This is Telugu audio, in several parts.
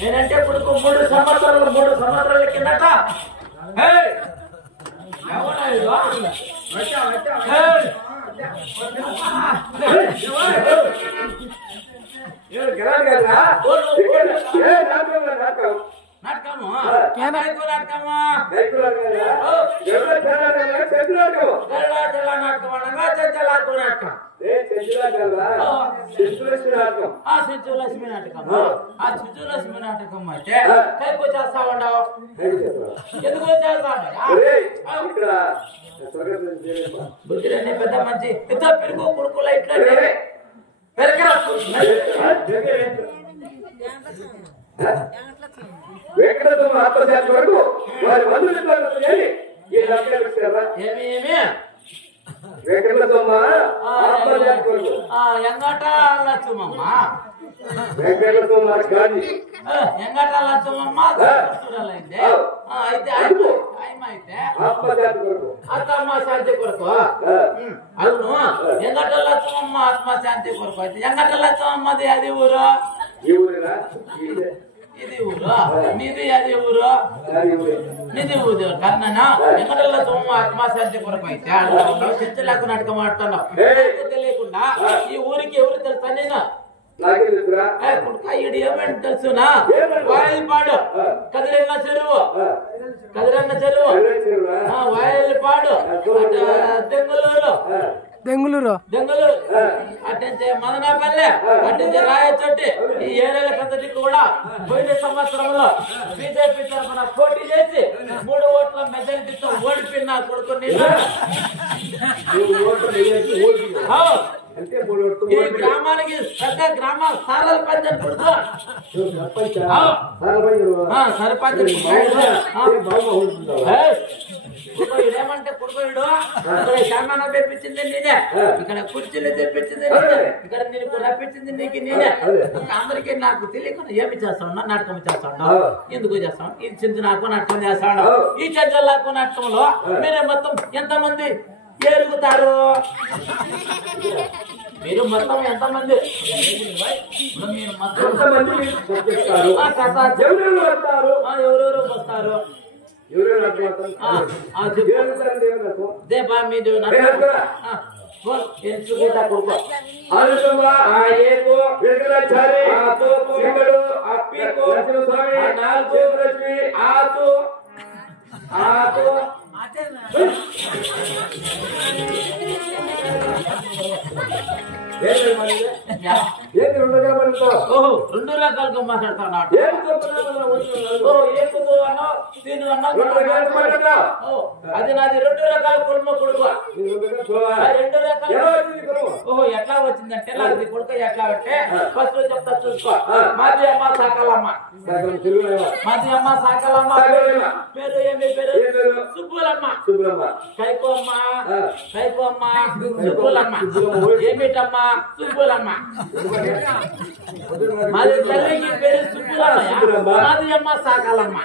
నేనంటే కొడుకు 3 సంవత్సరాల కిందట లక్ష్మి నాటకం ఆ లక్ష్మి నాటకం అంటే కైపు చేస్తా ఉండవు ఎందుకు బుద్ధిని పెద్ద మంచి ఇతర పెరుగు కొడుకుల ఇట్లా వెంకటేశ్వర ఆత్మశాస్త్ర వరకు వారి మందులు వెంకటేశ్వర ఆత్మశాస్త్ర వరకు ఎంగట లక్ష్మమ్మ వెంకటేశ్వర గాంధీ ఎంగట లక్ష్మమ్మ అయితే అయితే ఆత్మశాస్త్ర వరకు ఆత్మశాంతి కొరకు అవును ఎంగట లక్ష్మమ్మ ఆత్మశాంతి కొరకు అయితే ఎంగట లక్ష్మమ్మది అది ఊరు ఇది ఊరు మీది అది ఊరు నిధి ఊరు కర్ణనా వెంకటల్ల సోమ ఆత్మశాంతి కొరకు అయితే చర్చలకు నాటకం ఆడుతున్నావు తెలియకుండా ఈ ఊరికి ఎవరు తెలుసా నేను నాకేం తెలుసురా కొడుక ఈడు ఏమంటే తెలుసునా వాయల్పాడు కదిరన్న చెరువు వాయల్పాడు దెంగులూరు అట్టించే మదనాపల్లె అట్టించే రాయచోటి ఈ ఏరియాలకంత దిక్కు కూడా పోయిన సంవత్సరంలో బీజేపీ తరఫున పోటీ చేసి 3 ఓట్ల మెజారిటీతో ఓడిపోయిన కొడుకు ఈ గ్రామానికి పెద్ద గ్రామ సారల పంచాయతీ కొడుకు సర్పంచ్ ఇదేమంటే కొడుకోడు ఇక్కడ శామానం తెప్పించింది నేనే, ఇక్కడ కుర్చీలు తెప్పించింది నేనే, ఇక్కడ నీకు రప్పించింది నీకు నేనే. అందరికీ నాకు తెలియకుండా ఏమి చేస్తా ఉన్నా నాటకం చేస్తా ఉన్నా, ఎందుకు చేస్తాం ఈ చింత నాకు నాటకం చేస్తా ఉన్నా. ఈ చెంచల్లాకు నాటకంలో మీరే మొత్తం ఎంతమంది ఎరుగుతారు? మీరు మొత్తం ఎంతమంది ఎవరెవరు వస్తారు? రెండు రకాలుగా మాట్లాడుతున్నాడు. అది నాది 2 రకాల కుటుంబ కొడుకు. 2 రకాల ఎట్లా వచ్చిందంటే నాది కొడుకు ఎట్లా అంటే ఫస్ట్ చెప్తా చూసుకో. మాది అమ్మ సాకలమ్మ, పేరు ఏమి పేరు? సుబ్బులమ్మ. కైకోమ్మ సుబ్బులమ్మ. ఏమిటమ్మా? సుబ్బులమ్మ. మాది తల్లికి పేరు సుబ్బులమ్మ, మాది అమ్మ సాకలమ్మ.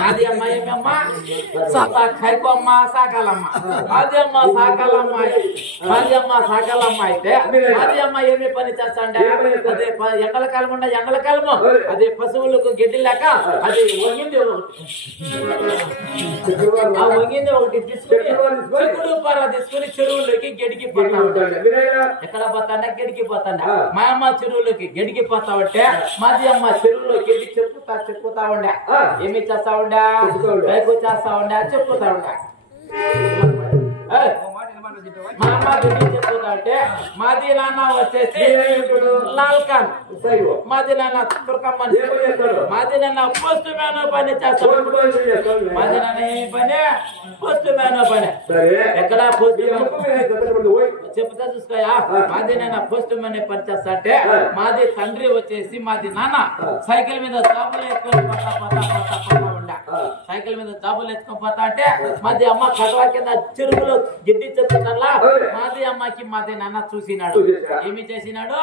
మాది అమ్మ ఏమమ్మ? కైకోమ్మ సాకలమ్మ. మాది అమ్మ సాకలమ్మ. మాది అమ్మ సాకలమ్మ అయితే మాది అమ్మ ఏమి పని చేస్తాండే? అదే ఎండల కాలం ఉండే ఎండల కాలము అదే పశువులకు గడ్డి లేక అది వంగింది ఒకటి తీసుకుని తీసుకుని చెరువులోకి గడికి పోతా ఉంటాడు. ఎక్కడ పోతాండ? గడికి పోతాండ. మా అమ్మ చెరువులోకి గడికి పోతా ఉంటే మాది అమ్మ చెరువులో గడ్డి చెప్పుతా ఉండే. ఏమి చేస్తా ఉండా? బైకు చేస్తా ఉండా, చెప్పుతా ఉండా. మా అమ్మ గడ్డి చెప్పుతా ఉంటే మాది నాన్న వచ్చేసి లాల్ ఖాన్, మాది నాన్న తుర్కమ్మన్, మాది నాన్న పోస్ట్ మ్యాన్ పని చేస్తాడు. మాది నాన్న ఏమి పని? పోస్ట్ మ్యాన్ పని. ఎక్కడ పోస్ట్ చెప్తా చూసుకోయా. మాది నాన్న పోస్ట్ మ్యాన్ పని చేస్తా అంటే మాది తండ్రి వచ్చేసి మాది నాన్న సైకిల్ మీద జాబులు ఎత్తుకొని పోతా ఉండ. సైకిల్ మీద జాబులు ఎత్తుకొని పోతా అంటే మాది అమ్మ కడవ కింద చెరువులో గిడ్డి చెప్తున్నా మాది అమ్మకి మాది నాన్న చూసినాడు. ఏమి చేసినాడు?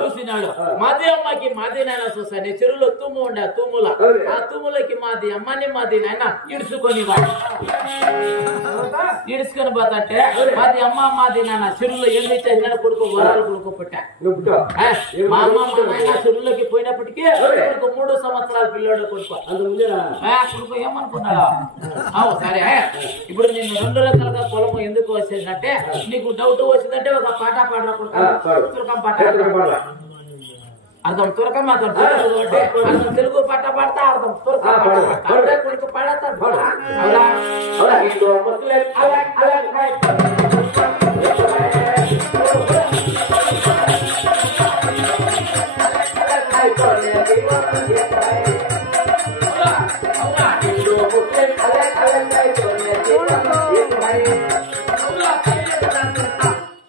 చూసినాడు. మాది అమ్మకి మాది నాన్న చూసాను. చెరువులో తుమ్ము ఉండే, తుమ్ముల ఆ తుమ్ములకి మాది అమ్మని మాది నాయన ఇడుచుకొని పోతాంటే మాది అమ్మ మాది నాన్న చెరువులో ఏమి చేసినాడు? కొడుకు వరాలు కొడుకు పుట్టా. మా అమ్మ మా నాయన చెరువులోకి పోయినప్పటికీ కొడుకు 3 సంవత్సరాల పిల్లోడు కొడుకు. కొడుకు ఏమనుకున్నాడు? సరే ఇప్పుడు నేను 2 రకాలుగా పొలము ఎందుకు వచ్చేదంటే నీకు డౌట్ వచ్చిందంటే ఒక పాట పాడకుండా తురకం పాట అర్థం తురకం అర్థం తెలుగు పాట పాడతా అర్థం తురకం కొడుకు పాడతాడు.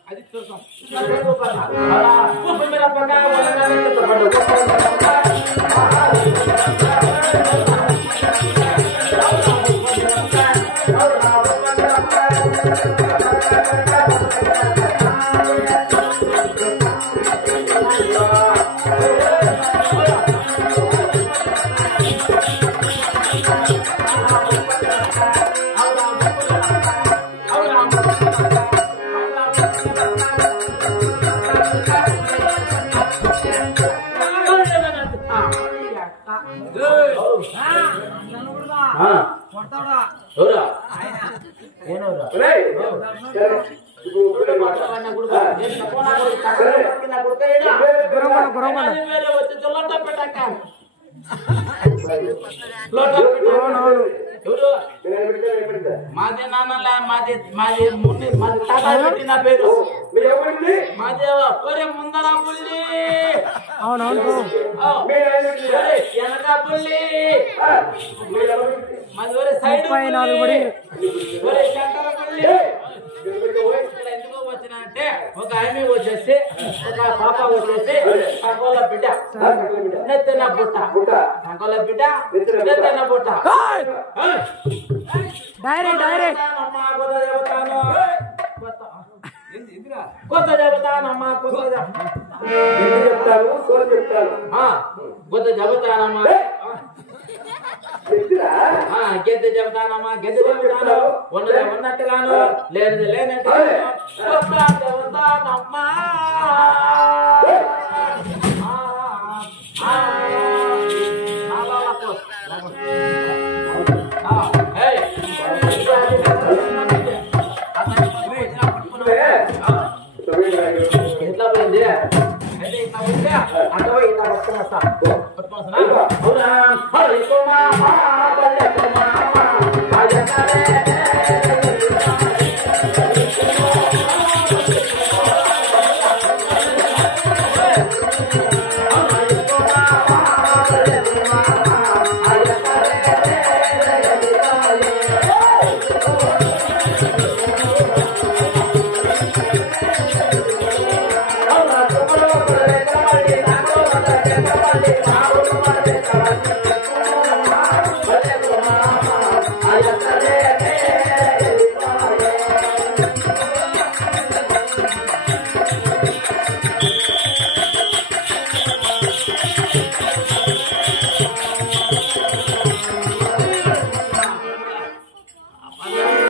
అది తురకం. వచ్చి లోట పెట్టాక మాది నాన్నలా మాది మాది మాది తాత పెట్టిన పేరు మాది ఒరే ముందర బుల్లి వెనక బుల్లి మాది ఒరే సైడ్ ఒరే సెంటర్ బుల్లి. ఎందుకు వచ్చినంటే ఒక ఆమె వచ్చేసి ఒక పాప వచ్చేసి సంకోల బిడ్డ నెత్తన బుట్ట సంకోల బిడ్డ నెత్తన బుట్ట కొత్త చెబుతానమ్మా కొత్త చెబుతానమ్మా గెద్దె చెబుతానమ్మా గెద్దె చెబుతాను ఉన్నది ఉన్నట్టుగాను లేనిది లేనట్టుగాను చెబుతానమ్మా